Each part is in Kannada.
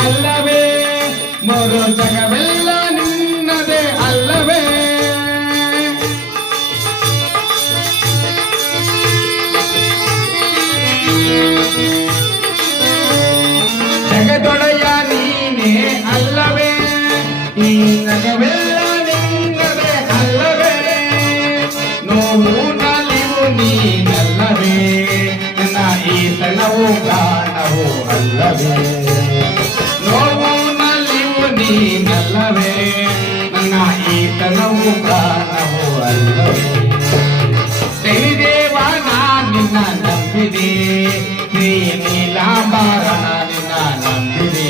ಅಲ್ಲವೇ ಮೂರು ಜಗವೆಲ್ಲ ನಿನ್ನದೇ ಅಲ್ಲವೇ ಜಗದೊಡೆಯ ನೀನೇ ಅಲ್ಲವೇ ಈ ಜಗವೆಲ್ಲ ನಿನ್ನದೇ ಅಲ್ಲವೇ ನೋವು ನಲಿವು ನೀನಲ್ಲವೇ ನನ್ನ ಈ ತನವು ಗಾಣವು ಅಲ್ಲವೇ ನೋವು ನಲಿವು ನೀನಲ್ಲವೇ ನನ್ನ ಈ ತನವು ಗಾಣವು ಅಲ್ಲವೇ ಶನಿದೇವ ನಿನ್ನ ನಂಬಿದೆ ಶ್ರೀ ನೀಲಾಂಬರನ ನಿನ್ನ ನಂಬಿದೆ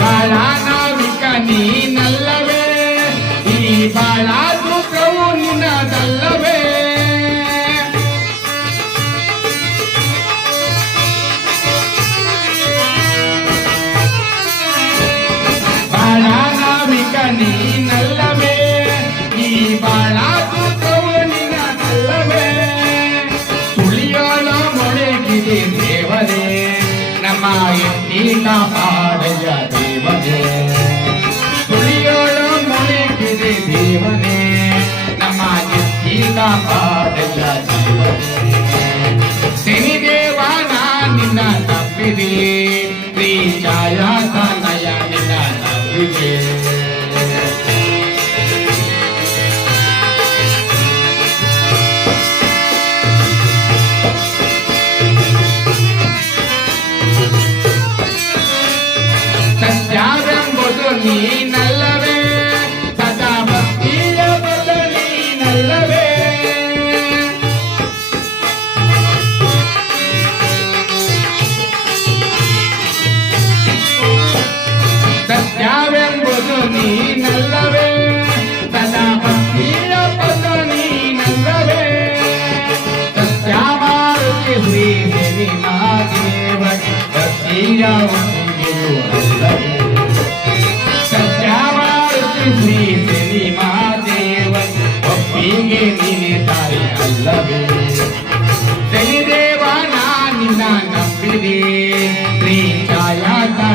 ಬಾಳಾನಾವಿಕ ನೀನಲ್ಲವೇ ಈ ಬಾಳ ದುಃಖವು ನಿನ್ನದಲ್ಲವೇ ಬಾಳಾನಾವಿಕ ನೀನಲ್ಲವೇ ಈ ಬಾಳ ದುಃಖವು ನಿನ್ನದಲ್ಲವೇ ಸುಳಿಯೋಳ ಮೊಳಗಿದೆ ದೇವರೇ ನಮ್ಮ ಎತ್ತಿ ಕಾಪಾಡೆಯ ದೇವನೇ ಸುಳಿಯೋಳ ಮೊಳಗಿದೆ ದೇವನೇ ನಮ್ಮ ಎತ್ತಿ ಕಾಪಾಡೆಯ ದೇವನೇ ಶನಿದೇವ ನಿನ್ನ ನಂಬಿದೆ ಶ್ರೀ ಛಾಯಾತನಯ ನಿನ್ನ ನಂಬಿದೆ ಸತ್ಯವೆಂಬುದು ನೀನಲ್ಲವೇ ಸದಾ ಭಕ್ತಿಯ ಬಲ ನೀನಲ್ಲವೇ ಸತ್ಯವೆಂಬುದು ನೀನಲ್ಲವೇ ಸದಾ ಭಕ್ತಿಯ ಬಲ ನೀನಲ್ಲವೇ ಸತ್ಯ ಮಾರುತಿ ಶ್ರೀ ದೇವ ಭಕ್ತಿಯ ಅಲ್ಲವೇ ಸತ್ಯವಾರುತಿ ಶ್ರೀ ಸಿನಿಮಾ ದೇವ ಒಪ್ಪಿಗೆ ನೀನೆ ತಾಯಿ ಅಲ್ಲವೇ